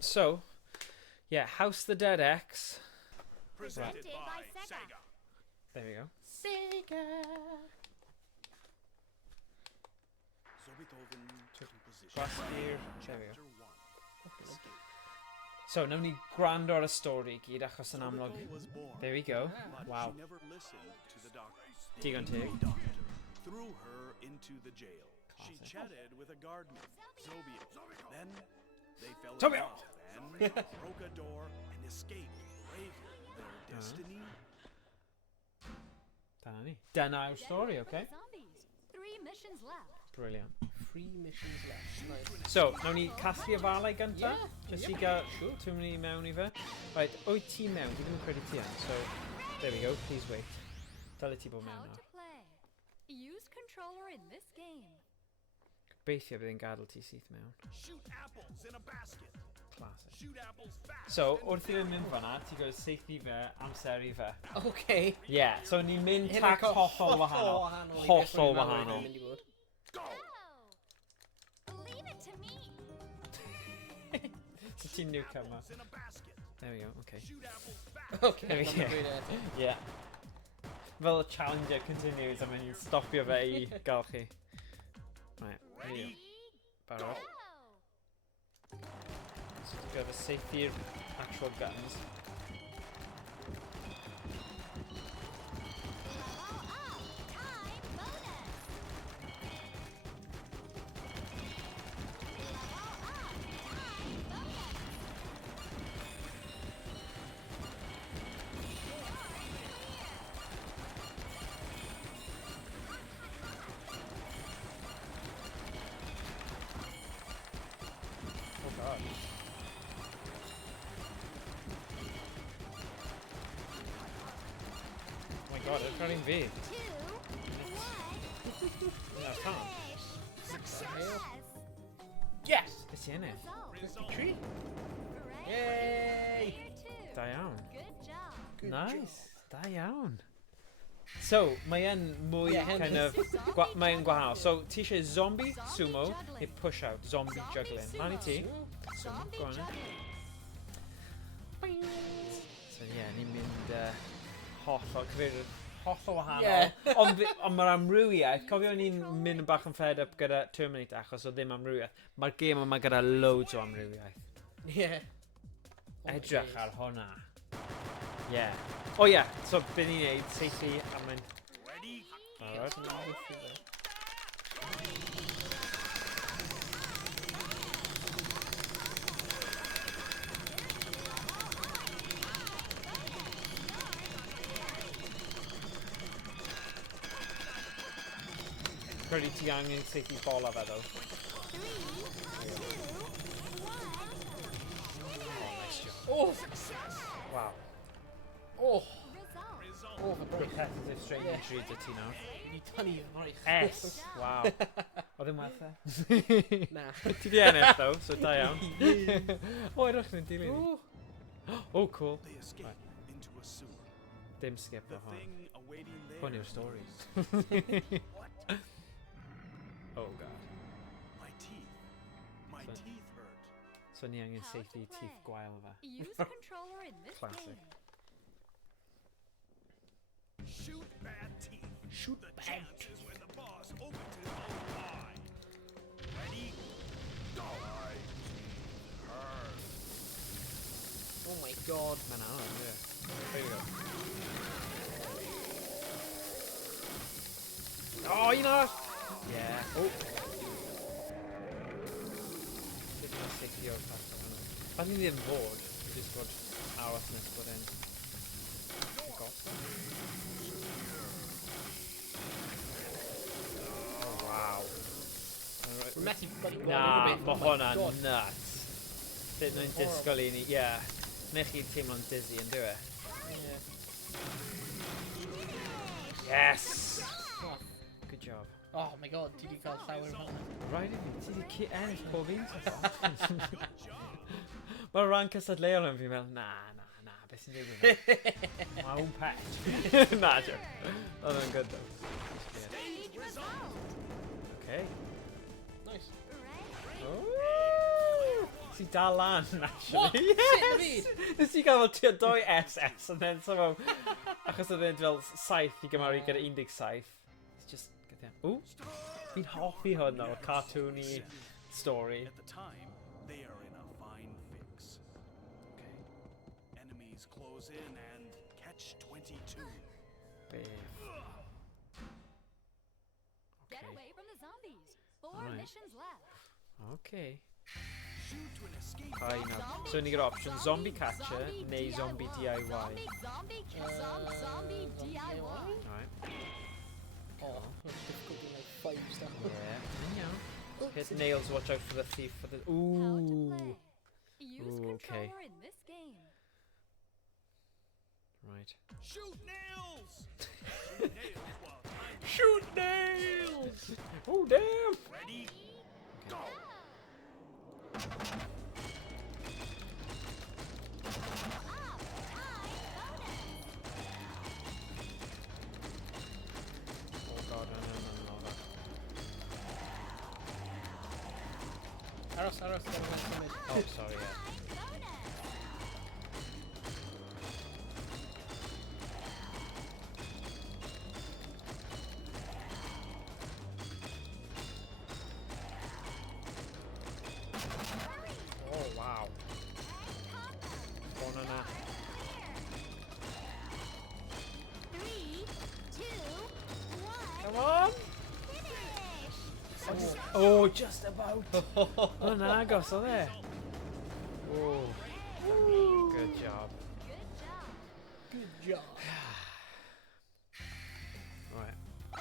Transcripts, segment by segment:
So, yeah, House the Dead X. Presented by Sega. There we go. Sega. Gwasgu'r... There we go. So, nawn ni gwrando ar y stori i gyd achos yn amlwg. There we go. Wow. Digon teg. Threw her into the jail. She chatted with a gardener, Zobio. Then they fell in love and broke a door and escaped bravely. Their destiny. Dyna ni. Dyna yw'r stori, okay? Zombies. 3 missions left. Brilliant. 3 missions left. Nice. So, nawn ni casglu y falau gynta? Just i gael... Ti'n mynd i mewn i fe? Right, wyt ti mewn? Dwi ddim yn credu ti yn. So, there we go. Please wait. Dyle ti bod mewn How nawr. to play. Use controller in this game. Gobeithio bydd yn gadael ti syth mewn. Shoot apples in a basket. Classic. Shoot apples fast. So, wrth i fe mynd fan'na, ti'n gwybod seithi fe, amser i fe. Okay. Yeah, so ni'n mynd Hynny'n tac cael hollol wahanol. i beth Hollol rwy'n meddwl wahanol. yn mynd i fod. Go! Leave it to me. So ti'n newcomer. In a basket. There we go, okay. Shoot apples fast. Okay. There we go. Yeah. Fel y challenger continues, a mae'n stopio fe i gael chi. Right, here we go. Barod. So ti'n gwybod y seithi'r actual guns. Oh god. Oh my god, it's running V. 2, 1. No, Tom. Success. Yes! It's in it. Result. Tree. Hooray. Yay! Player 2. Da iawn. Good job. Good Nice. Da iawn. So, mae yn mwy Yeah, kind of... Mae yn gwahanol. So, ti eisiau zombie sumo neu push out zombie juggling. Mlaen i ti. Zombie Go on then. juggling. So, yeah, ni'n mynd hollol, cyfeirio hollol wahanol. Yeah. Ond mae'r amrywiaeth, cofio ni'n mynd yn bach yn fed up gyda Terminator achos o ddim amrywiaeth. Mae'r gêm yma gyda loads o amrywiaeth. Yeah. Edrych ar hwnna. Yeah. O ie, so beth ni'n neud, seithi a mae'n... Ready? Barod? Credu ti angen seithi bola fe ddo. 3, 2, 1. Oh! Wow. Oh! Result. Oh, for break. Repetitive strain injury dy ti nawr. Ni tynnu yn rhaid. S. Wow. Oedd yn werth e? Na. Ti di ennill though, so da iawn. O, edrych yn dilyn ni. Oh, cool. They escaped into a sewer. Dim skip The o hwn. thing awaiting there. Hwn yw'r stories. What? Oh god. My teeth. My So- teeth hurt. So ni angen How to seithi play. teeth gwael fe. Use controller in this Classic. game. Shoot bad teeth. Shoot The bad chance is when the boss opens his own eye. Ready? Go! My teeth hurt. Oh my god. Mae'n anodd, ie. There you go. Oh, un arall! Yeah. Oh. Dyd nhw'n seithi o'r fath o hwnnw. Pan ni ddim fod, ni jyst bod aros nes bod e'n... Oh, wow. We're messy bloody Na, God. mae hwnna'n nuts. Dyd nhw'n disgwyl i ni, yeah. Neu chi teimlo'n dizzy yn dywe. Yeah. Yes! Oh. Good job. Oh my god, ti di cael llawer o hwnna. Right, ti di ennill pob un. Mae'r rhan cysadleuol yn fi'n meddwl, na, beth sy'n digwydd? Mae hwn pet. Na, joke. Oedd yn good though. Stage result. Okay. Nice. Hooray. Ooh! ti dal lan, What? actually. Sut Yes! na Nes ti gael fel tua 2 SS, and then somehow, achos oedd e'n fel 7 i gymaru gyda 17. It's just, ooh, fi'n hoffi hwn o'r cartoony story. At the time, they are in a fine fix. Okay. Enemies close in and catch 22. Beth. Get Okay. away from the zombies. 4 Alright. missions left. Okay. Shoot to an escape. I know. So ni gyda option zombie catcher neu zombie DIY. Zombie, zombie DIY. Alright. Oh, that's difficult to like 5 stuff. Yeah. Yeah. Hit nails, watch out for the thief. For the How to ooh. play. Use Ooh, okay. controller in this game. Right. Shoot nails! Shoot nails while time. Shoot nails! Oh damn! Ready? Go! Oh god, no. Aros, gotta go symud. Oh, sorry, yeah. Oh wow. Oh no. 3, 2, 1. Come on! Finish. Oh, just about. Oh, nagos, o there. Oh. Good job. Good job. Good job. Right.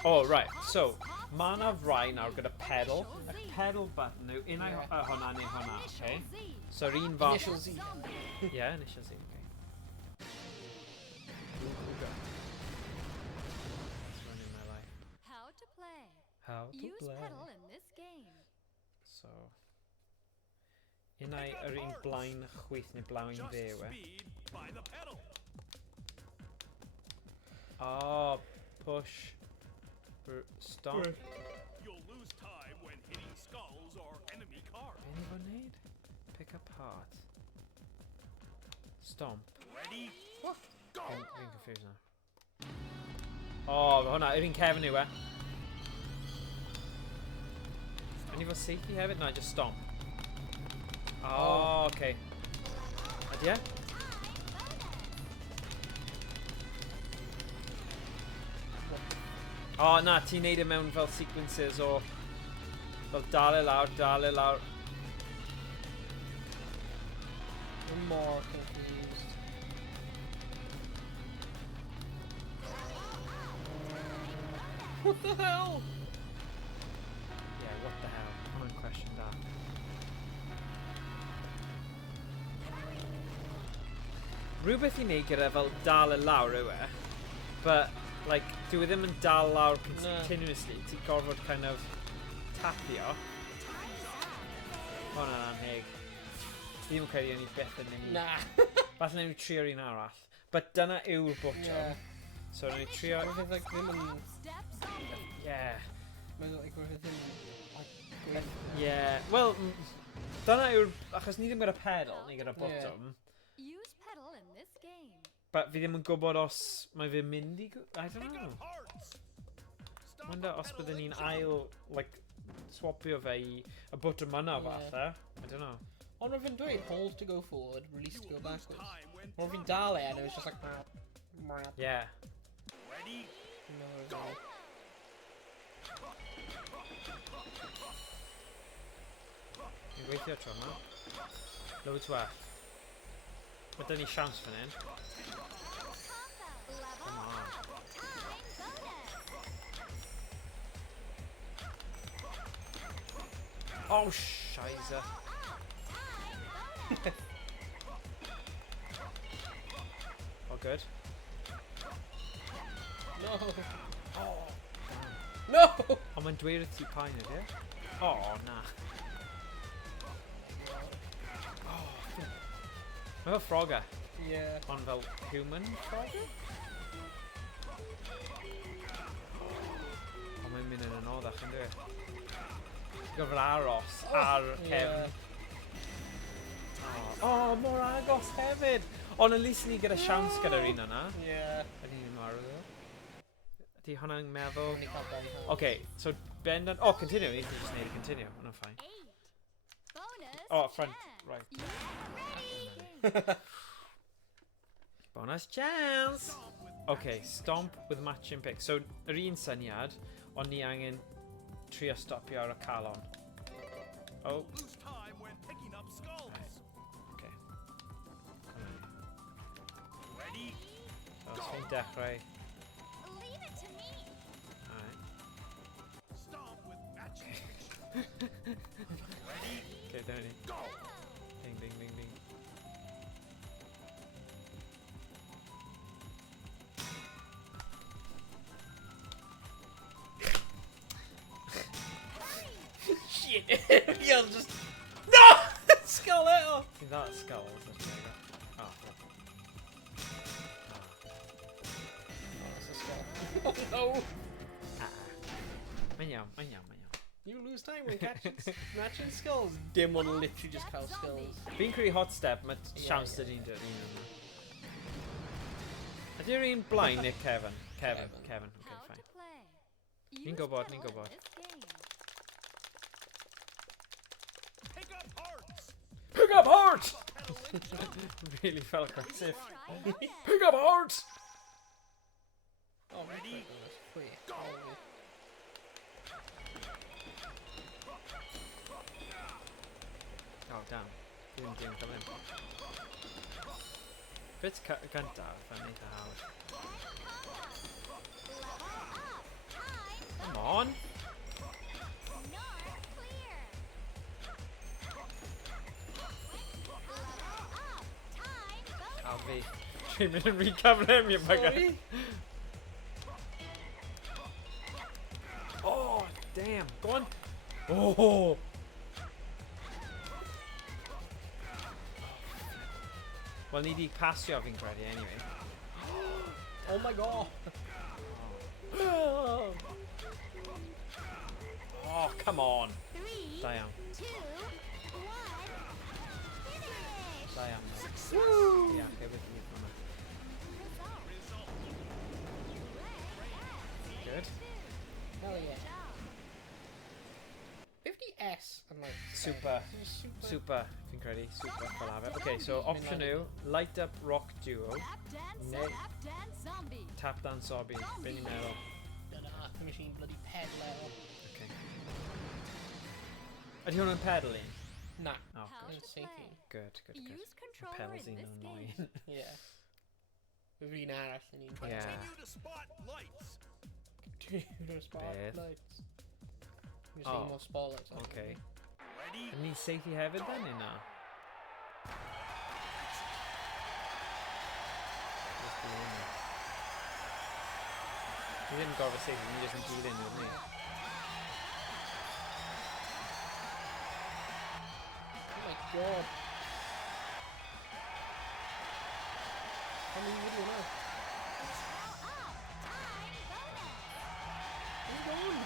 Oh, right. So, ma na rai nawr gyda pedal. Y pedal button yw unai hwnna neu hwnna, okay? So, yr un fath. Initial Z. Yeah, initial Z, okay. Let's run in my life. How to play. How to Use play. pedal in this game. So, unai yr un blaen chwyth neu blaen Just fe yw e. speed by the pedal. Oh, push. Stop. You'll lose time when hitting skulls or enemy cars. Be ni fod wneud? Pick apart. Stomp. Ready? Go! Fi'n confused now. Oh, mae hwnna, yr un Kevin yw e. Yn i fod safety hefyd? No, just stomp. Oh, okay. Ydy e? Oh, na, ti'n neud e mewn fel sequences o... Fel dal e lawr. I'm more confused. What the hell? Yeah, what the hell? Come on, question that. Rhywbeth I neud gyda fel dal e lawr yw e. But, like, dyw e ddim yn dal lawr continuously. Ti'n gorfod kind of tapio. Hwna'n anheg. Ti ddim yn credu o'n i beth yn mynd. Nah. Fath yn ei trio'r un arall. But dyna yw'r bwtwm. Yeah. So, yn ei trio... Rwy'n like ddim yn... Step zombie. Yeah. Mae'n like rwy'n ddim yn... Yeah. Well, dyna yw'r... Achos ni ddim gyda pedal, ni gyda botwm. Use pedal in this game. But fi ddim yn gwybod os mae fe'n mynd I don't Pick know. up hearts. Stop Wonder a os pedal byddwn and ni'n jump. ail, like, swapio fe I y botwm yna falle. I don't know. Ond rwy'n dweud hold to go forward, release You to go will lose backwards. time when Or fi'n turning. dal e, and it was just like... Mrap. Yeah. Ready? No, go. Ni'n gweithio tro yma. Loads well. Mae dyn ni siawns fan hyn. Level Come on. up. Time bonus. Oh, scheisse. Oh, good. No! No! Ond mae'n dweud wrth ti pa'n ydy e? Oh, na. Oh, mae fel Frogger. Yeah. Ond fel human Frogger? Ond mae'n mynd yn anoddach yn dweud. Gyfer aros ar cefn. Oh, mor agos hefyd. Ond at least ni gyda siawns gyda'r un yna. Yeah. Ydy ni'n marw ddo. Ydy hwnna'n meddwl... Ni cael ben hwn. Okay, so bend and... Oh, continue. Ni just need to continue. Oh, no, fine. 8. Bonus. Oh, front. chance. Right. Ready. Bonus chance! Okay, stomp with matching pick. So, yr un syniad, ond ni angen trio stopio ar y calon. Oh. Lose time when picking up skulls. Right. Okay. Come on. Ready? So, os fi'n dechrau... Leave it to me. Alright. Stomp with matching picture. Ready? Okay, there ni. Go! Ding, ding, ding, ding. Shit! You'll just... No! Skull it off! See that skull? That's really good. Oh, fuck. Oh, that's a skull. Oh no! Mae'n iawn, mae'n iawn, mae'n iawn. You lose time when matching skulls. Dim one literally just cael skulls. Fi'n credu hot step, mae siawns ie. dydyn ni'n dod un yna. Ydy'r un blaen neu Kevin? Kevin. Okay, How fine. to play. Ni'n Use gwybod, pedal ni'n in gwybod. this game. Pick up hearts! Pick up heart! Pedal in. Really felt aggressive. Try bonus. Pick up heart! Oh, ready? Free. Go! Oh, damn. Dwi'n come in. Bit gyntaf, fan eitha hawdd. Come on! North clear. Level up. Time bonus. I'll be 3 minute recover him, you bugger. Sorry? Oh, damn. Go on. Oh! Wel, ni di pasio fi'n credu, anyway. Oh my god! Oh, come on. 3, Da iawn. 2, 1. Finish. Da iawn. Woo! Yeah, okay, with you. Mama. Result. Good. Hell yeah. 50S and like... Super. Super, fi'n credu. Super, fel arfer. Okay, so option yw, light up rock duo, Lap dance, Ne- lap dance zombie. tap dance zombie. Be ni'n meddwl? Da, finishing bloody pedal. Okay. Ydy hwnna'n pedal un? Nah. Oh, How good. to Safety. play. Good, good, good. Use controller Pedals in un this yn game. annoying. Yeah. We've been arall yn un. Yeah. Continue to spot lights. Computer spotlights. You're Oh, seeing more spotlights. aren't Okay. you? Ready? Yn ni'n seithi hefyd then, neu na? Just dilyn ni. Ni ddim gorfod seithi, ni jyst yn dilyn nhw, ni. Oh my god. How many video now? Time bonus. Who's on?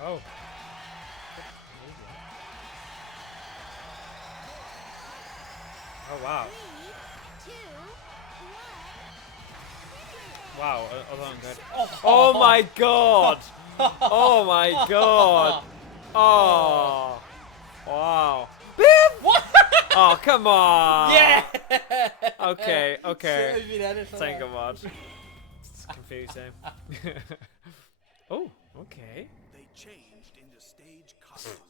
Oh. Oh, wow. 3, 2, 1. Wow, oedd hwnna'n good. Oh my god! Oh my god! Oh! Wow. Bim! What? Oh, come on! Yeah! Okay, okay. Should've been edited for Thank that. God. It's confusing. Oh, okay. They changed into stage costumes.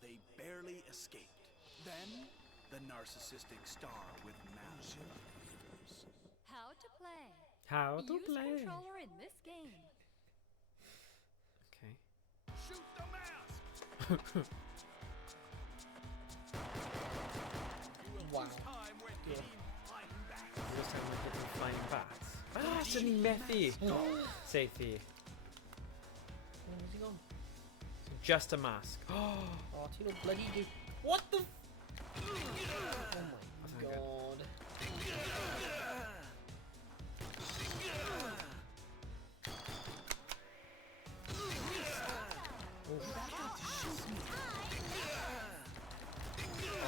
They barely escaped. Then, the narcissistic star with massive ears. How to play. How to Use play? controller in this game. Okay. Shoot the mask! You will Wow. lose time when getting flying back. Just having a different flying bats. Ah, sy'n ni'n methu! Seithi. Where's he gone? Just a mask. Oh, Tino bloody do. What the? Oh my good. god.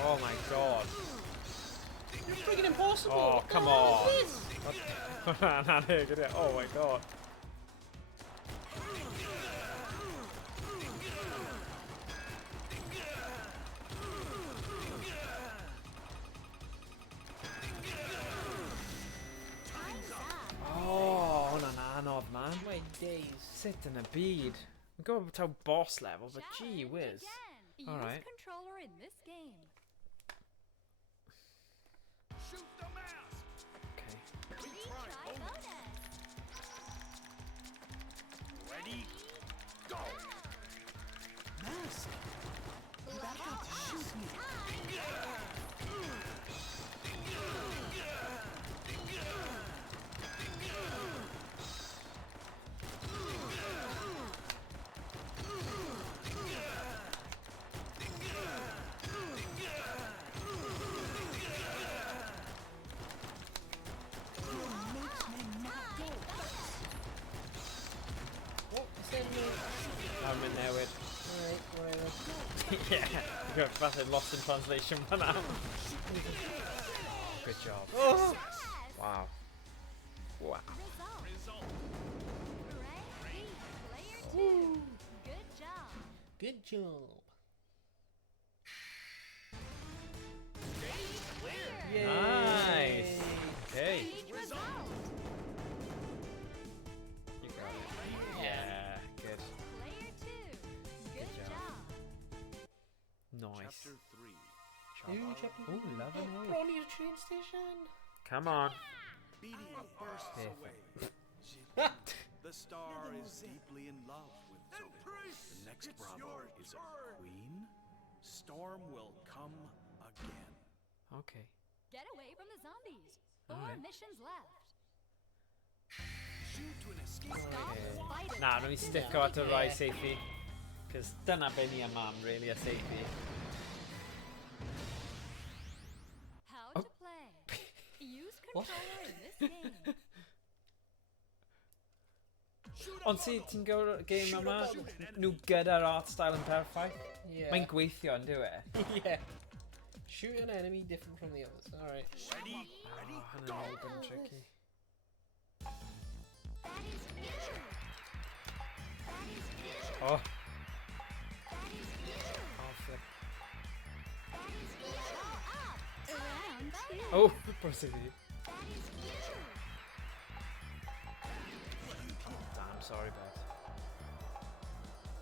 Oh my god. You're freaking impossible! Oh, What the come hell on. is this? Oh my god. Oh, hwnna'n anodd, man. My days. Sit in a bead. We go up to boss level, but gee Challenge whiz. again. Alright. Use controller in this game. Shoot the mask! Okay. Retry bonus. Ready? Go! Mask! Shoot me! What? You said no. I'm in there with. Alright, whatever. Yeah. We got that's lost in translation for now. Good job. Oh! Wow. Wow. Result. Ready? Player 2. Good job. Good job. Yay! Nice. Okay. Stage result. You got it. Yeah. Good. Player 2. Good job. job. Nice. Chapter 3. Ooh, chapter. Ooh, love and Oh, light. we're on the train station. Come on. Beating bursts Yeah. away. The star is deeply in love with Zoe. The next Bravo is a queen. Storm will come again. Okay. Get away from the zombies. 4 Alright. missions left. Shoot to an escape. Stop Okay. fighting. Na, nawn ni stick o at y rai seithi. Cos dyna be ni a mam, really, a seithi. How Oh. to play. Use What? controller in this game. Ond ti'n gwybod game yma, nhw gyda'r art style yn perffaith. Yeah. Mae'n gweithio, yn dyw e? Yeah. Shoot an enemy different from the others. Alright. Ready? Oh, hynny'n all been tricky. That is future. That is future. Oh, That is future. oh, flip. That is future. Up. Round 2. Oh, proceed. That is future. Damn, sorry, bud.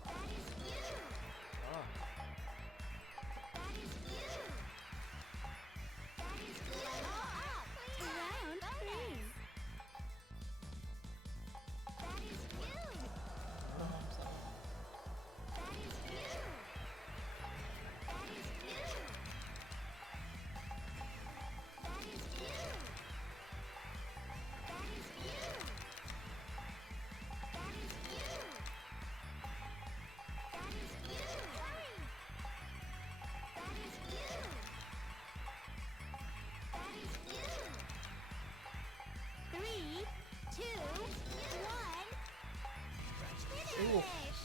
That is future. Oh. That is future. That is future. Up. Round 3. That is you. That is future. That is future. That is future. That is future. That is future. That is future. Hurry. That is future. That is future. 3, 2, 1. Finish.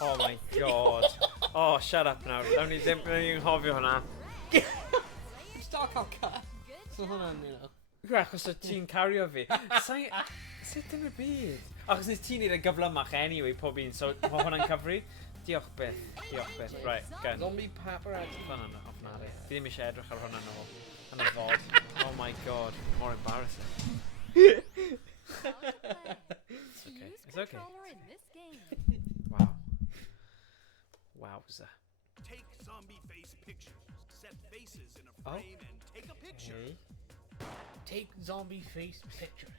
Oh my god. Oh, shut up now. Nawn ni ddim yn hofio hwnna. Start cael car. Good So hwnna'n, you know. Ie, achos o ti'n cario fi. Sut yn y byd? Achos nes ti'n neud y gyflymach anyway, pob un, so mae hwnna'n cyfri. Diolch byth. Diolch byth. Right, gun. Zombie paparazzi. Hwnna'n ofnadwy. Fi ddim eisiau edrych ar hwnna nôl. Yn y fod. Oh my god. More embarrassing. How to play. okay. Use It's okay. controller in this game. Wow. Wowza. Take zombie face pictures. Set faces in a Oh. frame and take a picture. Okay. Take zombie face pictures.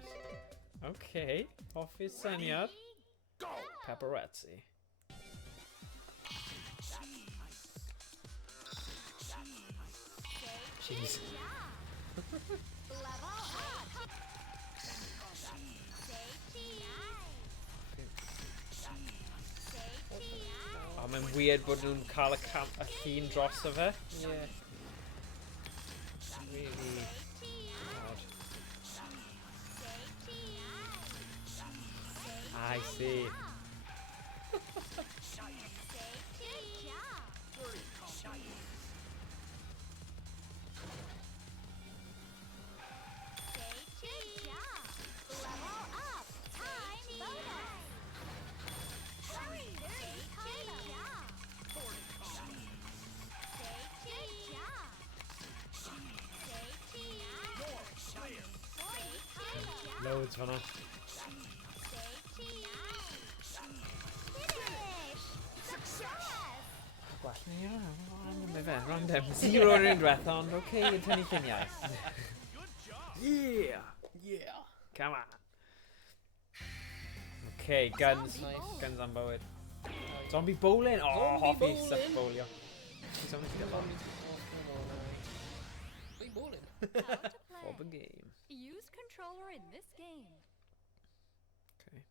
Okay. Off his syniad. Go! Paparazzi. Jeez. Level up. Say cheese. Say cheese. Oh, mae'n weird bod nhw'n cael y llun dros o fe. Yeah. Really odd. I see. loads fan'na. Say cheese. Finish. Success. Gwell ni o. Mae fe, random. 0 yr un diwethaf, ond oce, yn tynnu lluniau. Yeah! Yeah. Come on. Okay, guns. Nice. Guns am bywyd. Zombie bowling! Oh, Zombie hoffi stuff bowling. bowlio. Zombie get that. Wait, bowling. How to play. For the game. Use controller in this game. Okay.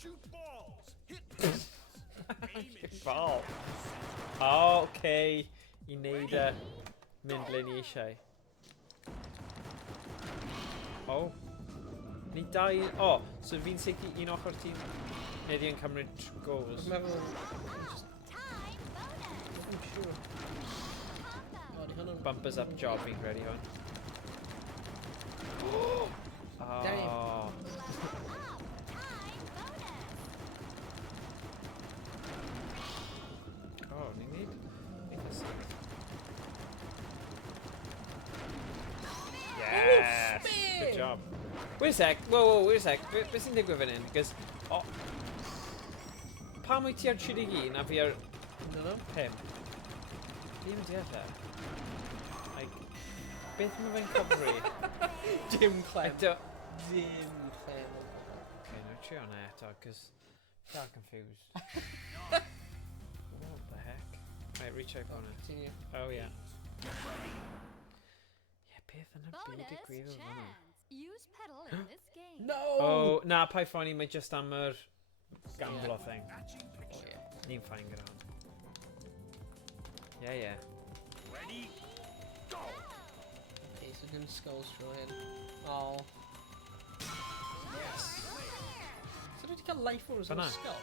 Shoot balls. Hit pins. Aim it. Ball. Oh, okay. I wneud y mynd ble ni eisiau. Oh. Ni dau... Oh, so fi'n sicr un ochr tîm. Neu di yn cymryd goals. Dwi'n meddwl... Time bonus. I'm sure. Combo. O, di hwnna'n... Bumpers up job fi'n credu hwn. Oh. Damn. Level up. Time bonus. Oh, ni'n neud... eitha syth. Yes! Good job. Wait a sec. Whoa, wait a sec. Be sy'n digwydd fan hyn? Cos... Oh. Pam wyt ti ar 31 a fi ar No, no. 5? Dim deall e. Like... Beth mae fe'n cyfri? Dim clem. Eto... Dim clem. Okay, no, trio hwnna eto, cos... I'm confused. What the heck? Right, recheck on it. Continue. Oh, yeah. Yeah, beth yna byd Bonus digwydd o fan'na? chance. Use pedal in this game. No! Oh, na, pai ffoni, mae just am yr gamblo thing. Matching Oh, picture. yeah. Ni'n ffain gyda hwn. Yeah, yeah. Ready? Go. Okay, so dim skulls throw in. Oh. Yes. So did you get life or is it a Fan'na. skull?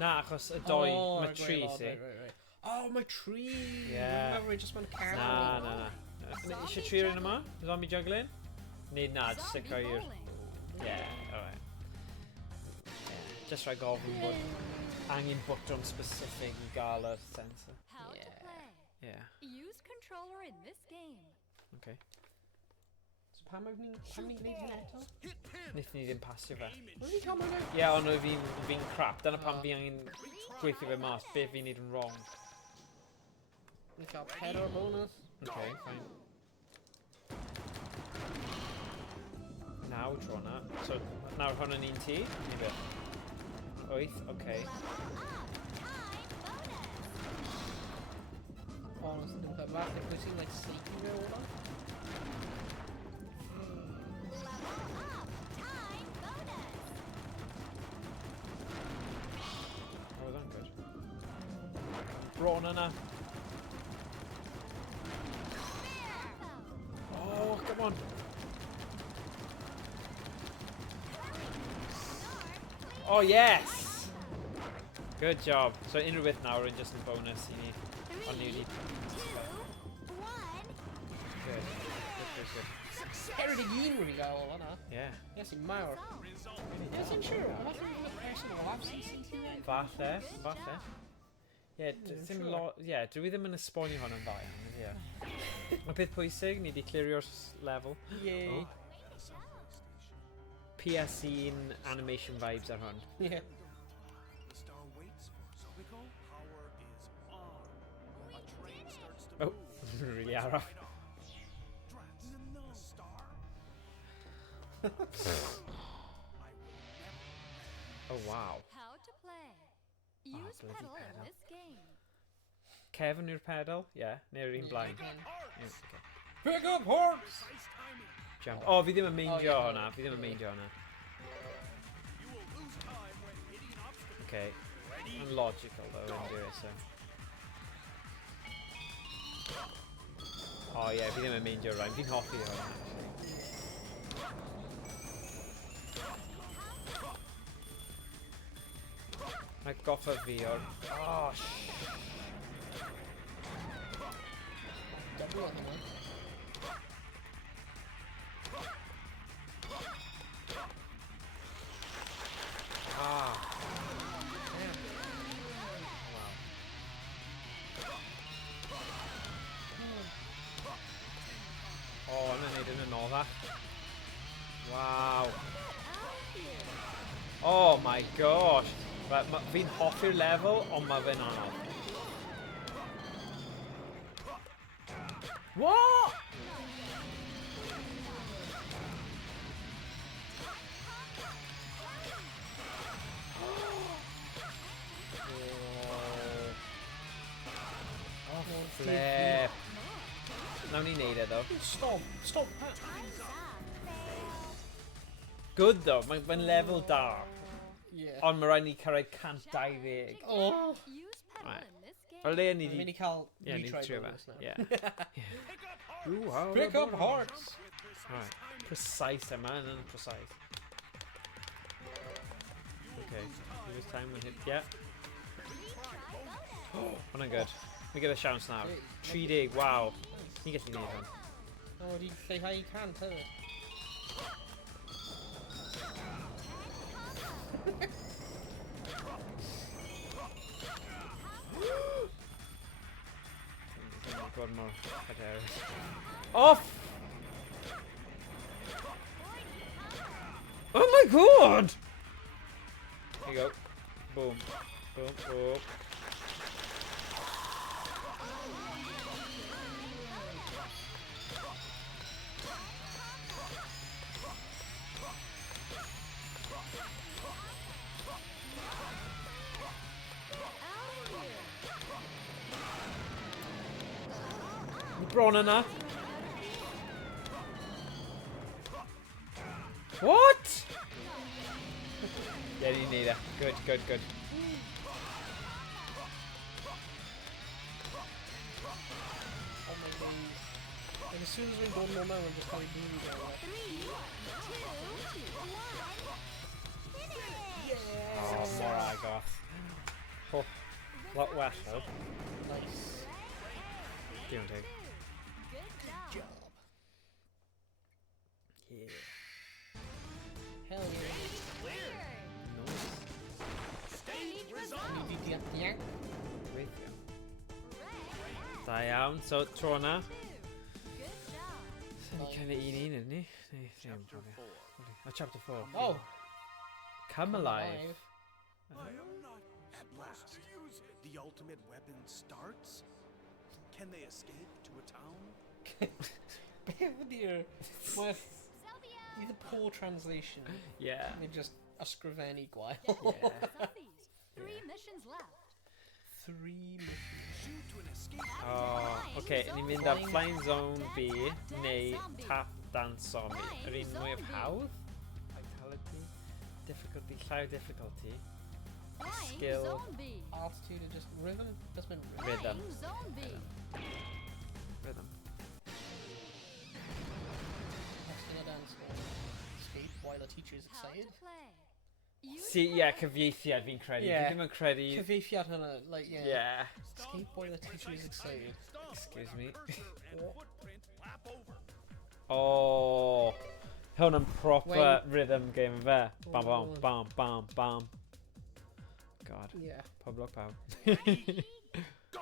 Na, achos y doi, Oh, mae right, tri, right, si. right. Oh, my tree! Yeah. Remember it just went carrying. Na, na, na. Eisiau tri rhywun yma? Zombie juggling? Neu na, just Zombie stick i'r... bowling. Yeah, alright. Yeah, just rhaid gofyn bod angen botwm specific i gael yr sensor. How to Yeah. play. Yeah, Use controller in this game. okay. So pam ni'n gwneud hyn eto? Hit pin. Nid ni ddim pasio fe. Aim it. What are you talking about? Ie, ond oedd fi'n crap. Dyna pam Oh. fi angen gweithio fe mas. Be fi'n neud yn wrong. Ni'n cael pedal bonus. Okay, fine. Naw tro na. So, nawr hwn yn un ti? Neu beth? 8, okay. Bonus yn dim clem bach. Like, wyt ti'n like sneaking fe o'r Level up. Time bonus. Oh, was that good? Bron yna. Oh, come on. Oh, yes! Good job. So, unrhyw beth nawr yn just yn bonus i ni. Ond ni 3, wedi... 2, 1. Good. Good, good. Herod i gyn wedi gael o hwnna. Yeah. Yes, i'n mawr. Result. Yes, I'm sure. Fath o'n mynd personal absence yn ti dweud. Falle, falle. Ie, ddim sure. lot... Ie, dwi ddim yn esbonio hwn yn dda iawn, ie. Mae peth pwysig, ni wedi clirio'r lefel. Yay. Oh. PS1 animation vibes ar hwn. Yeah. The star waits for Zobico. Power is on. A train starts to Oh, move. really arrow. Right off. Drats. No. Star. I will never. Oh, wow. How to play. Use bloody pedal in pedal. this game. Kevin yw'r pedal? Ie, neu'r un blaen. Hearts. Ie, okay. Pick up horse! Precise timing. Jump. Oh, fi ddim yn meindio Oh, yeah, hwnna. Fi ddim yn yeah. meindio hwnna. You will lose time when hitting an obstacle. Okay. Ready? Yn logical though, yn do it, so. Oh, ie, fi ddim yn meindio rhaid. Fi'n hoffi hwnna. Mae goffa fi o'r... Oh, Double on hwnna. Ah. Wow. Oh, I'm gonna need an another. Wow. gosh. Fi'n hoffi'r lefel, ond mae fe'n anodd. What? Flip. Nawn ni neud e, though. Stop! Stop! Good, though. Mae'n lefel da. Yeah. Ond mae rhaid ni cyrraedd 120. Oh! Use pedal Right. in this game. O le ni Dwi'n mynd di... i cael Yeah, ni retry trio bonus fe. now. Yeah. Ooh, how Pick about up bonus? hearts! Right. Precise, man, and precise. Okay. This time we hit. Yeah. Hwnna'n good. We get a chance now. 3D, wow. Ni gallu neud hwn. O, wedi lleihau I cant hefyd. God, more hyderus. Off! Oh my god! Here you go. Boom. Boom. Boom. Bron yna. What? Yeah, you need it. Good, good, good. Oh my days. And as soon as we go normal, we're just going to do it. 3, 2, 1. Finish! Oh, more Argoth. Oh, lot well. Oh, Nice. give and take. Good job. Yeah. Hell yeah. Nice. Stage result. Ni di yank. Gweithio. Da iawn. So, tro yna. Good job. So, ni kind of un ydyn ni? Neu, ddim cofio. Oh, chapter 4. Oh. Come alive. I am not at last. The ultimate weapon starts. Can they escape to a town? Beth ydy'r... Well, Sylvia. either poor translation, Yeah. neu just ysgrifennu gwael. Yeah. Selfies. 3 missions left. 3 missions. Shoot to an escape. Oh, okay, ni'n mynd ar Flying Zone B neu Tap Dance Zombie. Yr un mwy of hawdd? Vitality? Difficulty, llai o difficulty. Flying Skill. zombie. Altitude or just rhythm? Just been rhythm. Rhythm. Flying zombie. Rhythm. Next in a dance hall. Escape while the teacher is How to excited. play. Use See, yeah, pedal. cyfieithiad fi'n credu. Yeah. Fi ddim yn credu... Cyfeithiad hwnna, like, yeah. Yeah. Escape while the teacher is excited. Excuse me. Footprint lap over. Oh. Hwn yn proper When- rhythm game fe. Bam, bam, Oh. bam, bam, bam. God. Yeah. Pob lwc pawb. Go.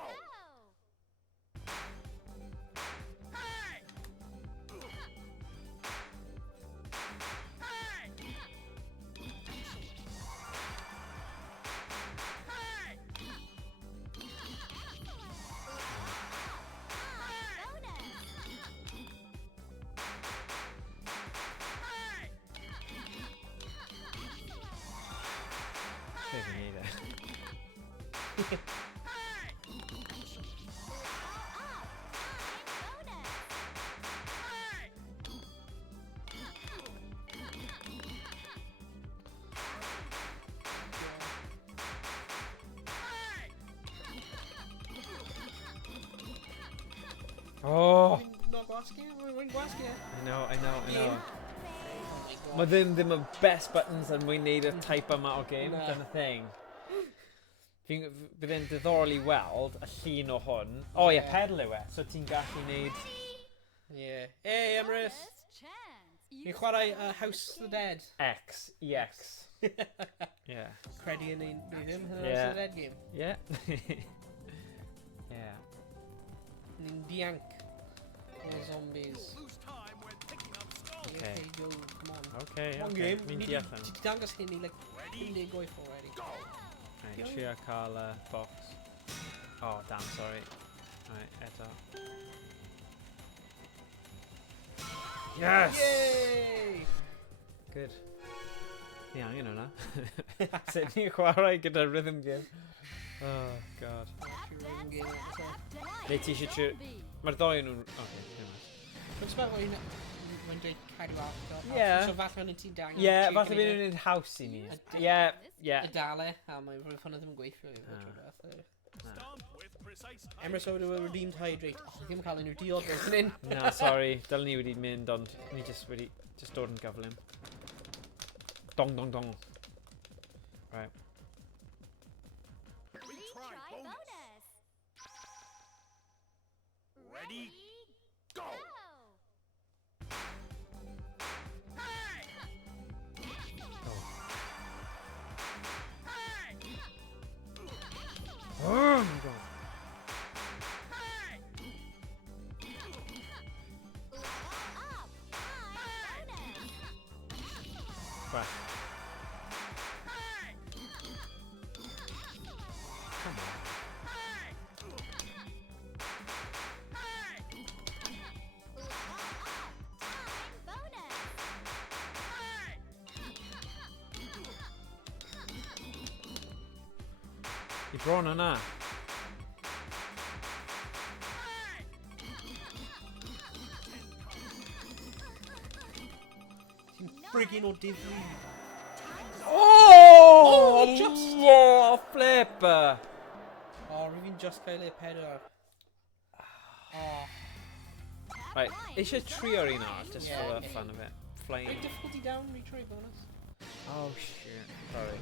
Fe fi'n neud e. Oh! No gwasgu? Wy'n gwasgu? I know, I know, I know. Oh my god. Mae ddim y best buttons yn mwyn neud y type yma o game, Na. dyna thing. Bydd e'n diddorol I weld y llun o hwn. O ie, Yeah. pedal yw e, so ti'n gallu neud... Yeah. Hey, Emrys! Bonus chance. Ni'n Use chwarae pedal. House of the Dead. X, EX. Yeah. Credu yn ein ddim yn Yeah. House of the Dead game. Yeah. Yeah. Ni'n dianc o zombies. Lose time when picking up stones. Okay. Okay, go, come on. Okay, Come on, okay. game. Mi'n Ni di allan. ti dangos hyn I, like, Ready? Dim gwaith already. Right, trio cael box. Oh, damn, sorry. Right, eto. Yes! Yay! Good. Ni angen hwnna. Sut ni'n chwarae gyda rhythm game? Oh, god. Rhythm game eto. Neu ti eisiau trio... Mae'r ddoi nhw'n... Okay, never mind. Dwi'n sbel mae'n dweud cadw after. Ie. So falle mae'n ti dangen. Ie, falle bydd nhw'n haws i ni. Ie, ie. Y dale, a mae'n rwy'n hwnna ddim yn gweithio i fi. Stomp with precise timing. Emrys oedd wedi redeemed hydrate. Oh, ddim yn cael unrhyw diod fel hyn. Na, sorry. Dylen ni wedi mynd, ond ni just wedi... Just dod yn gyflym. Dong, dong, dong. Right. Retry Retry bonus. bonus. Ready? Go! Oh my god. Right. Come on. I bron yna. Ti'n friggin o difri. Oh! Just- Oh, flip! Oh, rwy'n just cael ei pedwar. Oh, Right, eisiau trio'r un ar, just Yeah, for the okay. fun of it. Flying. break difficulty down, retry bonus. Oh shit. Sorry.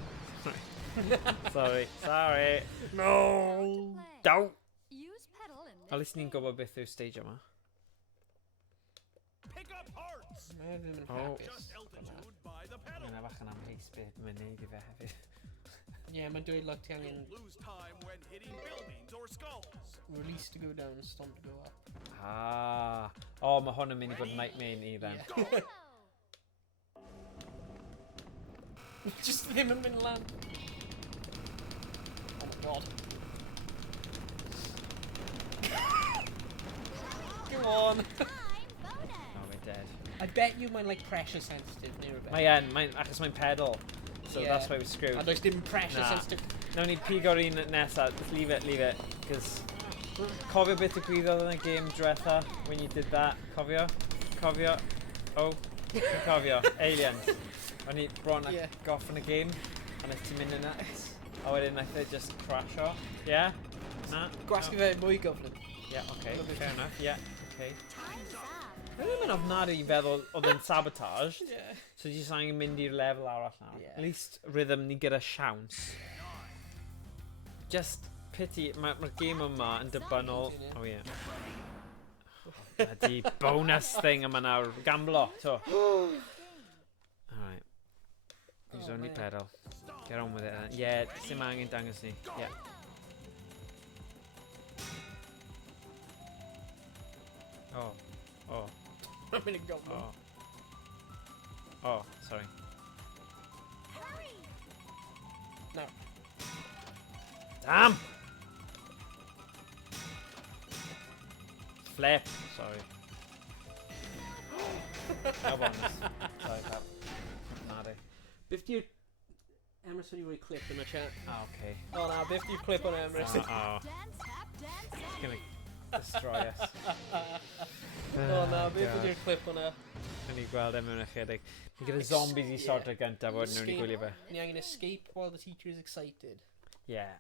Sorry. Sorry. No. Daw! Use pedal in At least ni'n gwybod beth yw'r stage yma. Pick up hearts. Mae ddim yn Oh. hapus. Just altitude by the pedal. Mae'n bach yn amheus beth mae'n neud i fe hefyd. Ie, mae'n dweud like ti angen Don't lose time when hitting buildings or skulls. release to go down, stomp to go up. Ah. Oh, mae hwn yn mynd i fod yn nightmare ni then. Yeah. Just ddim yn mynd lan. Oh my god. Go on. time bonus. Oh, we're dead. I bet you mae'n like pressure sensitive neu rhywbeth. Mae'n achos mae'n pedal. So Yeah. that's why we're screwed. A does dim pressure Na. sensitive. Nawn ni pigo'r un nesa. Just leave it, Cos... Cofio beth ddigwyddodd yn y game diwetha when you did that? Cofio? Cofio? Oh, dwi'n cofio. Aliens. O'n i bron Yeah. goff yn y game. A nes ti'n mynd yna. A wedyn naeth e just crasho. Yeah? Na? Gwasgu fe mwy gyflym. Yeah, okay. Love it. Fair enough. Yeah, okay. Time's up. Rwy'n ddim yn ofnadwy i feddwl oedd yn sabotage. Yeah. So jyst angen mynd i'r lefel arall nawr. Yeah. At least rhythm ni gyda siawns. Just pity, mae'r game yma yn dibynol. Yeah. Oh yeah. Ydy bonus thing yma nawr. Gamblo, to. Alright. Use Oh, only man. pedal. Get on with it then. Yeah, sim angen dangos ni. Yeah. Oh. Oh. I'm in a goblin. Oh. Oh, sorry. Hurry. No. Damn! Flip. Sorry. No bonus. Sorry, Pap. Nadi. Beth di'r... Emrys wedi rhoi clip yn y chat. Oh, okay. O na, beth di'r clip o'n Emrys? Oh, Dance, tap, dance. it's gonna destroy us. O na, beth di'r clip o'na? Yn i gweld e mewn ychydig. Ni gyda zombies i sortio gyntaf, wedyn nhw'n i gwylio fe. Ni angen escape while the teacher is excited. Yeah.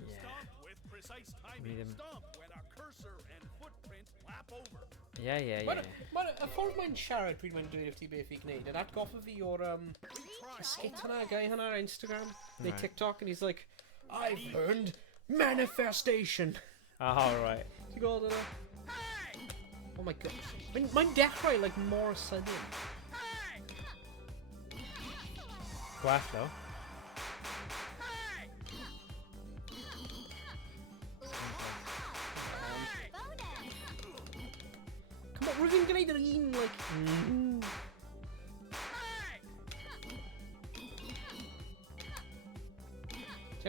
Yeah. Stomp with precise Need timing. him. Stomp when our cursor and footprint lap over. Yeah, yeah, yeah. Mae'n y ffordd mae'n siarad pryd mae'n dweud i ti beth i gwneud. Yn atgoffa fi o'r skit hwnna, guy hwnna ar Instagram, neu Right. TikTok, and he's like, I've learned manifestation. Oh, right. Ti'n gweld hwnna? Oh my god. Mae'n dechrau, like, mor sydyn. Gwell, though. Come on, rwy'n gwneud yr un, like...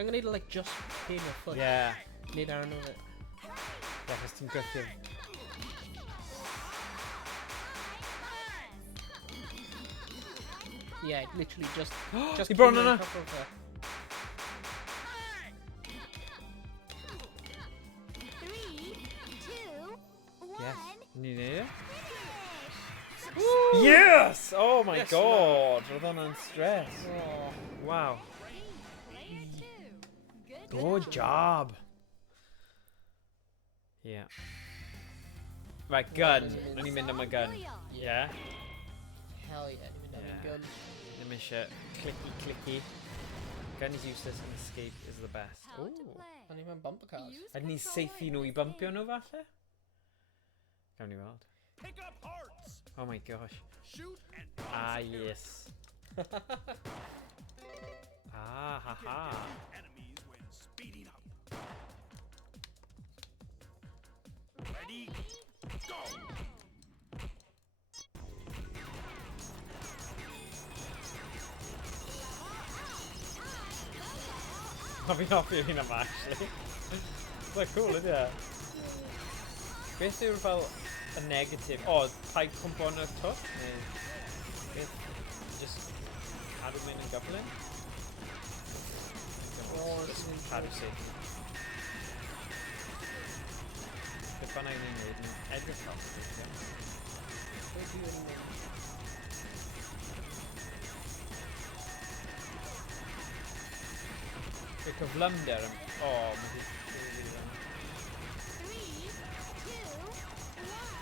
I'm gonna need to like just pin your foot. Yeah. Need arm of it. Yeah, cos ti'n grythio. Yeah, literally just Ti bron pin yna? on top of her. 3, 2, 1. Yes. Ni'n neud e? Finish. Yes! Oh my Yes, god. Roedd hwnna'n stress. Oh. Wow. Good Good job. Yeah. Right, gun. O'n i'n mynd am y gun. Yeah? Hell yeah, even having Yeah. guns. Ddim eisiau clicky clicky. Gun is useless and escape is the best. How to Ooh. play. And even bumper cars. Use Ydyn ni controller seithi in nhw i this bumpio game. nhw falle? Gawn ni weld. Pick up hearts. Oh my gosh. Shoot and Ah, bounce here. yes. Ah, haha. Enemies when speeding up. Ready? Go. A fi'n hoffi hyn yma, actually. Mae'n cool, ydy e? Beth yw'r fel y negatif? O, paid cwmpo yn y twll? Neu... Beth? Just cadw mynd yn gyflym? Just cadw safe. Beth bynnag ni'n neud, ni'n edrych fel safe. Fe cyflymder yn... O, mae di... 3, 2, 1. Finish.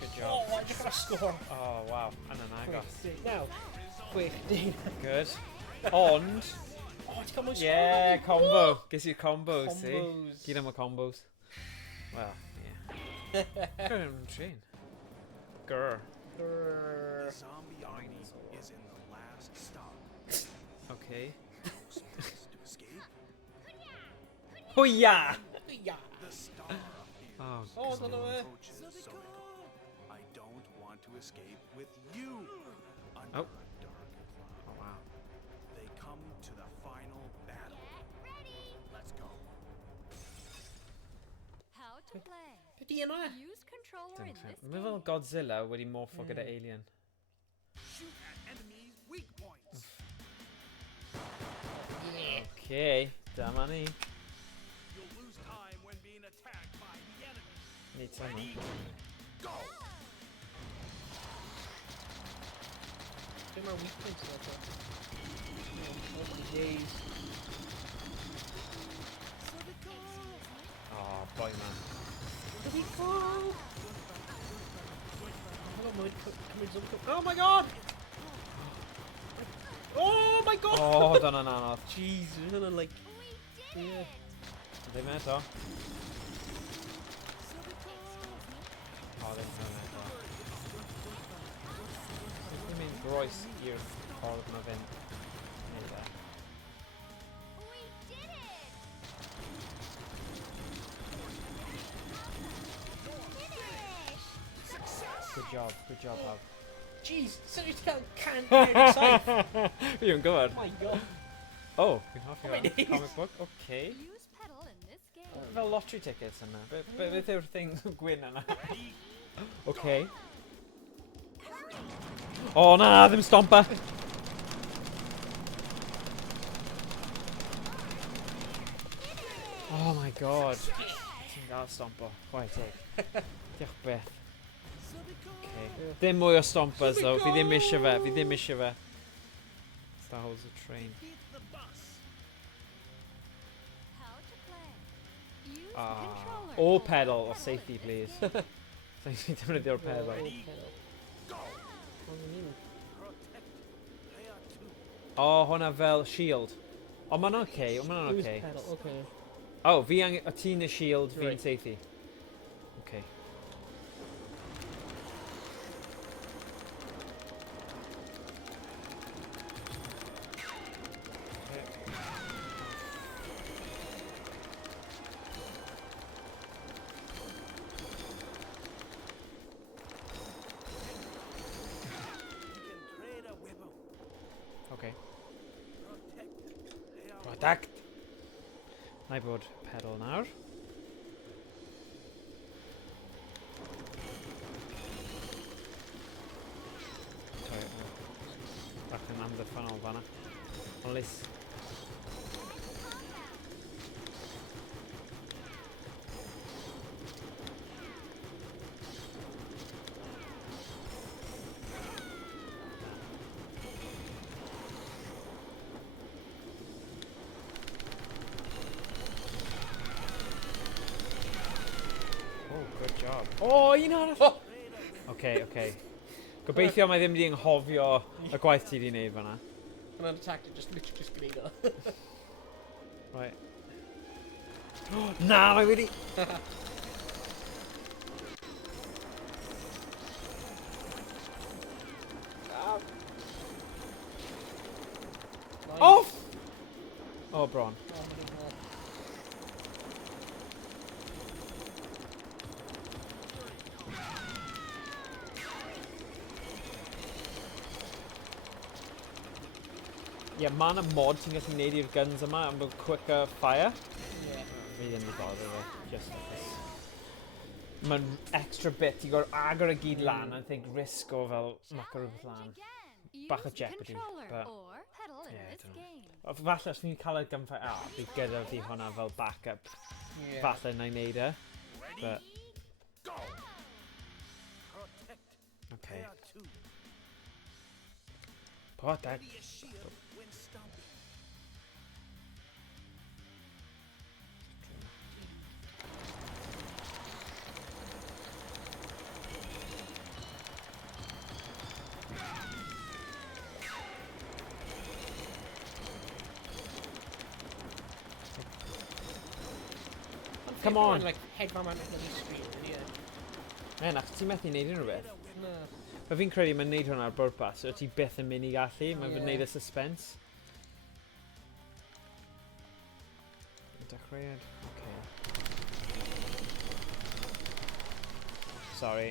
Good Oh, job. I just got a score. Oh, wow. Anna'n agos. Now, 16. Good. Ond... Oh, it's got my score. Yeah, combo. Ges i'r combos, see? Combos. Gyd am y combos. Well, yeah. Good on train. Grr. The zombie army is in the last stop. Okay. No space to escape. Hwya! Yeah. The star appears. Oh, Oh, God. no, no, Approaches Sobiko. I don't want to escape with you. Oh. Under a dark cloud. Oh, wow. They come to the final battle. Get ready. Let's go. How to play. Beth di yna? Use controller in this Mae fel game. Godzilla wedi morffo gyda alien. Shoot at enemies' weak points. Yeah. Okay, dyma ni. You'll lose time when being attacked by the enemy. Ni tyma. Ready? Go. Dim ar weak points like that. Oh my days. Oh, boy man. Did he go? Oh my god! Oh my god! Oh, dyna'n anodd. Jesus, and like, We did yeah. Ddim eto. O, ddim eto. Dwi'n mynd groes i'r ffordd na fynd. Neud e. We did it. Finish. Good job, Hab. Jeez, sut wyt ti'n cael can i'r saith? Fi yn gwybod. Oh my god. Oh, fi'n hoffi Oh my hwnna. days. Comic book, okay. Use pedal in this game. Fel lottery tickets yna. Beth yw'r thing gwyn yna? Okay. O na, ddim stompa! Oh my god. Ti'n gael stompo. Chwae teg. Diolch beth. Okay. Dim mwy o stompas though. Fi ddim eisiau fe. Fi ddim eisiau fe. That holds the train. Beat the bus. How to play. Use Ah. controller. O pedal o safety please. So you need to defnyddio'r pedal. Go. O, hwnna fel shield. O, ma'n okay. O, ma'n Use okay. pedal, okay. O, fi ang... O ti'n y shield, fi'n Right. safety. Okay. You can trade a weapon. Okay. Protect Contact! Na I bod pedal nawr. Bach yn amddiffynol fanna. Ond lys. Oh, good job. Oh, un arall! Okay. Gobeithio mae ddim wedi anghofio y gwaith ti wedi wneud fanna. Hwnna'n attacked, literally just gwneud o. Right. Na, mae wedi... Off! Oh, bron. Yeah, mae yna mod sy'n gallu gwneud i'r guns yma am bod quicker fire. Yeah. Fi ddim wedi bother fe, just achos. Mae'n extra bit i gorau agor y gyd lan, I think risk o fel maco rhywbeth lan. Bach o jeopardy, but... Yeah, I don't know. Falle, os ni'n cael y gunfight out, bydd gyda fi hwnna fel backup. Yeah. Falle na i wneud e, but... Okay. Protect. Come on! Like, head man like the street, yeah. Ie, na, ti'n methu wneud unrhyw beth. No. Mae fi'n credu mae'n neud hwnna ar bwrpas, so ti byth yn mynd i gallu, mae'n Ie. neud y suspense. Dechreuad, okay. Sorry.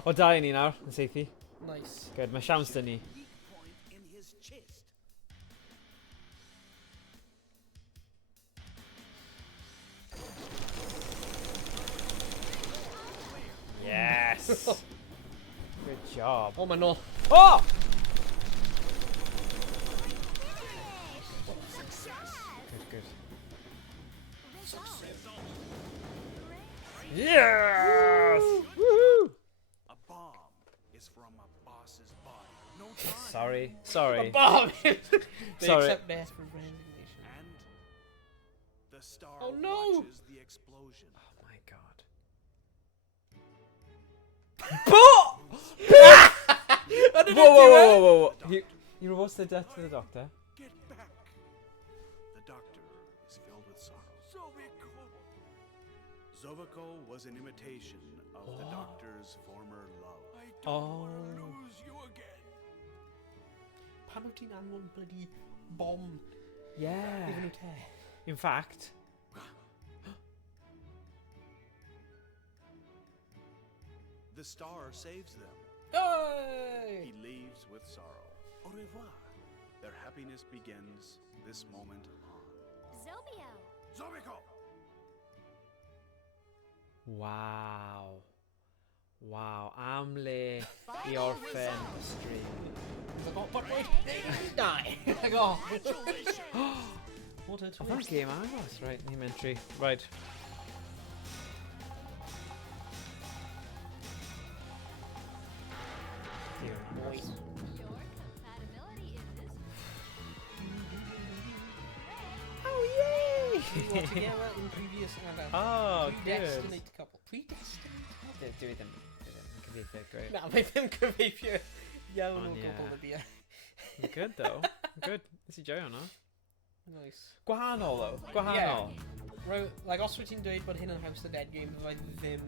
O, dau ni nawr, yn seithi. Nice. Good, mae siawns dyn ni. in his chest. Yes! Good job. Oh, man, no. Oh! Good. Yes! Woohoo! A bomb is from a boss's body. No time. Sorry. Bomb! They Sorry. accept death for resignation. And the star Oh, no! watches the explosion. Oh my god. I didn't Whoa. You reversed the death to the doctor. Get back. The doctor is filled with sorrow. Zoviko was an imitation of the doctor's former love. Oh. You again. Pam wyt ti'n anfon bloody bomb? Yeah. Even nhw te. In fact, The star saves them. Hey! He leaves with sorrow. Au revoir. Their happiness begins this moment on. Zobio. Zoviko! Wow, am le I orffen y stream. I got, but wait, die! I got. What a Oedd twist. hwnna'n game agos, right, ni'n mentri. Right. Nice. Your compatibility is this. Oh, yay! We were together in previous and Oh, good. predestinate couple. Predestinate? Dwi ddim. Yn cyfeithio, great. Na, mae ddim cyfeithio iawn o Ond, ie. gwbl ydi e. Good, though. Good. Nes I joio hwnna. Nice. Gwahanol, though. Gwahanol. Right, like, os wyt ti'n dweud bod hyn yn House of the Dead game, fydda i ddim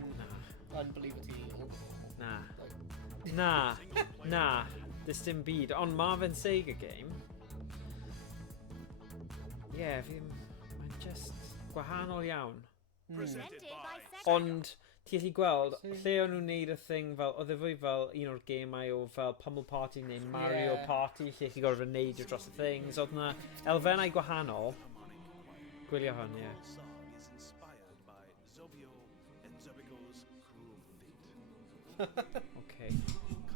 yn believe ti. Na. Like, Na. Dys dim byd. Ond Marvin Sega game. Yeah, fi... Mae'n just... gwahanol iawn. Presented by Ond, ti allu gweld, lle o'n nhw'n neud y thing fel, oedd e fwy fel un o'r gemau o fel Pummel Party neu Mario Ie. Party, lle chi gorfod neidio dros y things. Oedd na elfennau gwahanol. Gwylio hwn, ie. The song is inspired by Zobio and Zobico's crew of fate. Okay.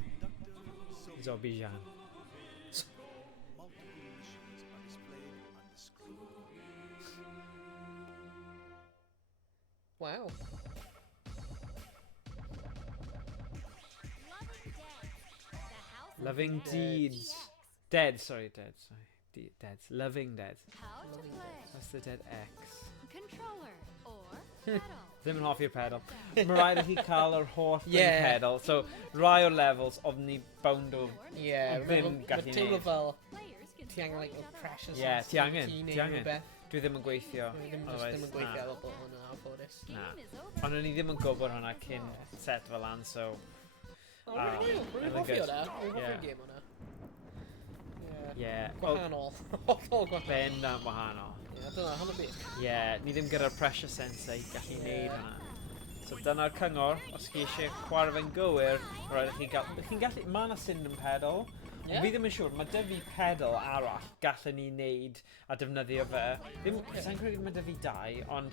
Conductor Zobio. Zobijan. Multiple missions are displayed on the screen. Wow. Loving Dead. The House Loving of Deeds. EX. Dead, sorry. Deads. Loving Dead. How to Loving play. That's the Dead X. Controller or pedal. Ddim yn hoffi'r pedal. Mae rhaid i chi cael yr holl thing Ie. pedal. So, rai o'r levels oedd ni bound o... Yeah, Ddim gallu teimlo neud. fel Players can ti angen support like each other. pressure Ie, ti angen, sensitivity ti neu angen. rhywbeth. Dwi ddim yn gweithio. Dwi ddim otherwise, yn gweithio na. efo bod hwnna anffodus. Na. Game is over. Ond o'n i ddim yn gwybod hwnna cyn set fel lan, so... O, rwy'n really hoffi good. hwnna. Rwy'n Ie. hoffi'r game hwnna. Ie. Ie. Gwahanol. Hollol gwahanol. Bendant wahanol. Ie, dyna, hwnna beth. Ie, ni ddim gyda'r pressure sensor i gallu neud hwnna. So dyna'r cyngor, os chi eisiau chwarae fe'n gywir, rhaid i chi gael... Chi'n gallu... Mae yna Sinden pedal. Ie? Fi ddim yn siŵr, mae dy fi pedal arall gallen ni neud a defnyddio fe. Ddim, sa'n credu mae dy fi dau, ond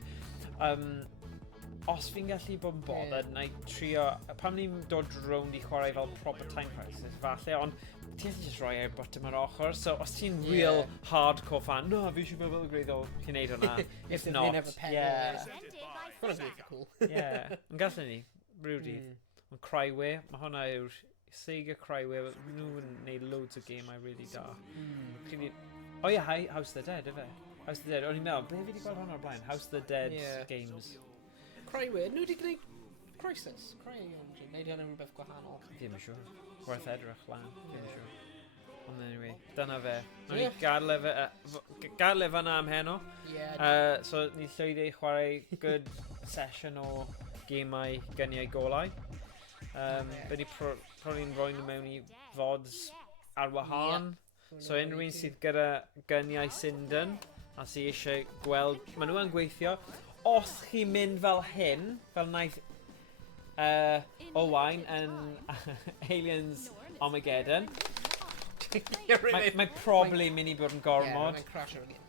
os fi'n gallu bod yn bothered, na i trio... Pam ni'n dod rownd i chwarae fel proper time crisis, falle, ond ti allu just rhoi ar bottom ar ochr, so os ti'n real hardcore fan, no, fi eisiau fel greiddo chi'n neud hwnna. If If not, they never pedal, yeah. Presented by Hwnna'n Sinden. gweithio cool. Yeah, yn gallen ni, rhywdydd. Ond Cryway, mae hwnna yw'r Sega Cryway, nhw'n neud loads o gemau really da. Chi ni... O ie, House of the Dead, efe? House of the Dead, o'n i'n meddwl, beth fi wedi gweld hwnna o'r blaen? House of the Dead Ie. games. Cryway, nhw wedi gwneud Crisis. Creu engine. Neud hwnna'n rhywbeth gwahanol. Ddim yn siŵr. Werth edrych lan, ddim yn siŵr. Ond anyway, dyna fe. Nw'n Ie. ni gadle fe yna am heno. Ie. So, ni llwyddi chwarae good session o gemau gyniau golau. Bydd ni probably'n rhoi nhw mewn i vods ar wahân. So unrhyw un sydd gyda gyniau Sinden a sydd eisiau gweld, maen nhw yn gweithio. Os chi'n mynd fel hyn, fel wnaeth Owain yn Aliens Armageddon, mae probably mynd i bod yn gormod. Mae'n crasher again.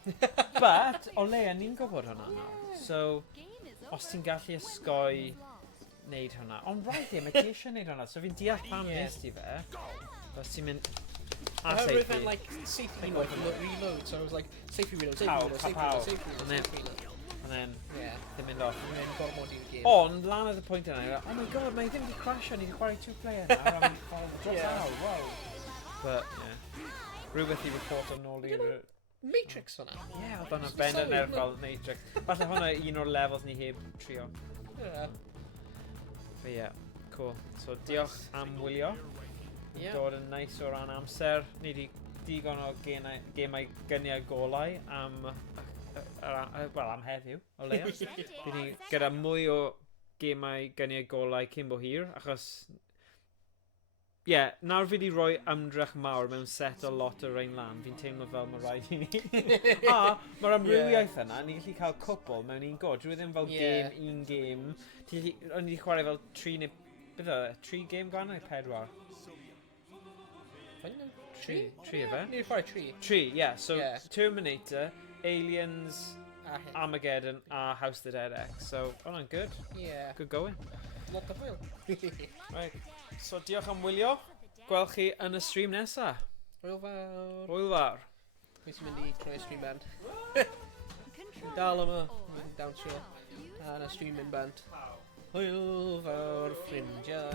But, o leia, ni'n gwybod hwnna nawr. So, Game is os ti'n over. gallu osgoi neud hwnna. Ond rhaid ddim, mae ti eisiau neud hwnna. So fi'n deall pam Ie. nes ti fe. Os ti'n mynd... A Oherwydd safety. yn like safety reload, so I was like safety reload, Pow, safety reload, pow, safety pow. reload, And then- safety reload. And then, Yeah. ddim mynd off. And then gormod i'r game. Ond, lan at y pwynt yna, oh my god, mae ddim wedi crasio, ni wedi chwarae two-player nawr, a mae'n ffordd dros Ie. awr, wow. But, yeah. Rhywbeth i report yn ôl i'r... Matrix hwnna. Ie, oedd hwnna bend yn erfol Matrix. Falle hwnna un o'r levels ni heb trio. Yeah. But yeah, cool. So, diolch am wylio. Ie. Dod yn neis o ran amser. Ni wedi digon o gemau gyniau golau am... Wel, am heddiw, o leia. Presented Fi ni by gyda mwy o gemau gyniau golau cyn bo hir, achos... Ie, nawr fi wedi rhoi ymdrech mawr mewn set o lot o rein lan, fi'n teimlo fel mae rhaid i ni. A, mae'r amrywiaeth yna, ni'n gallu cael cwpl mewn un god. Dwi ddim fel Ie. game, un game. O'n i wedi chwarae fel 3 neu... Beth o, 3 game gan neu 4? Tri? 3 efe? Ni'n chwarae tri. 3, yeah. So, Ie. Terminator, Aliens, A hyn. Armageddon, a House of the Dead X. So, hwnna'n good. Yeah. Good going. Lot o hwyl. Right. So, diolch am wylio. Gweld chi yn y stream nesa. Hwyl fawr. Hwyl fawr. Pwy sy'n mynd i troi y stream band? Controller Dal yma. or Mynd dawnsio. use A na streaming band. Hwyl fawr ffrindiau.